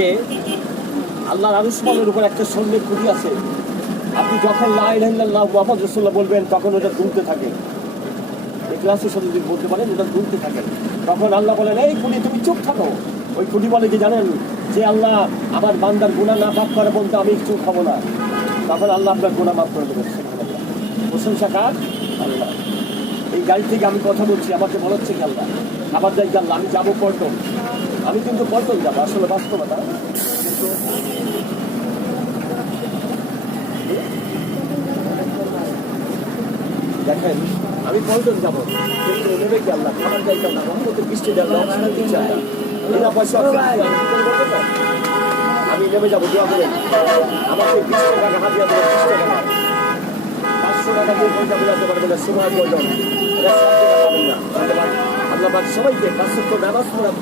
যে আল্লাহর আনুষ্ঠানের উপর একটা স্বর্ণের খুঁটি আছে, আপনি যখন লা ইলাহা ইল্লাল্লাহ মুহাম্মাদুর রাসূলুল্লাহ বলবেন তখন ওটা দুলতে থাকে। ইখলাসের সাথে যদি বলতে পারেন ওটা দুলতে থাকে। তখন আল্লাহ বলেন, এই খুঁটি তুমি চুপ থাকো। ওই খুঁটি বলে কি জানেন, যে আল্লাহ আমার বান্দার গুনাহ না মাফ করে বলতে আমি চুপ হবো না। তখন আল্লাহ আপনার গুনাহ মাফ করে দেবেন। প্রশংসা কার? আল্লাহ। এই গাড়ি থেকে আমি কথা বলছি, আমাকে বলাচ্ছে কি আল্লাহ, আবার যাই আল্লাহ আমি যাবো পল্টন, আমি কিন্তু পল্টন যাবো, আসলে বাস্তবতা। কিন্তু দেখেন আমি পল্টন যাবো, কিন্তু নেবে কি আল্লাহ, খাবার যাই আল্লাহ, রহমতের বৃষ্টি দেয় আল্লাহ, অপশন দিচ্ছে আল্লাহ, বিনা পয়সা আমি নেমে যাবো। দোয়া করেন আমাকে 20 টাকা হাজিরা দেবে, 20 টাকা 500 টাকা দিয়ে পয়সা বোঝাতে পারবে না, সময় প্রয়োজন। আল্লাহ সবাইকে 500 নামাজ পড়া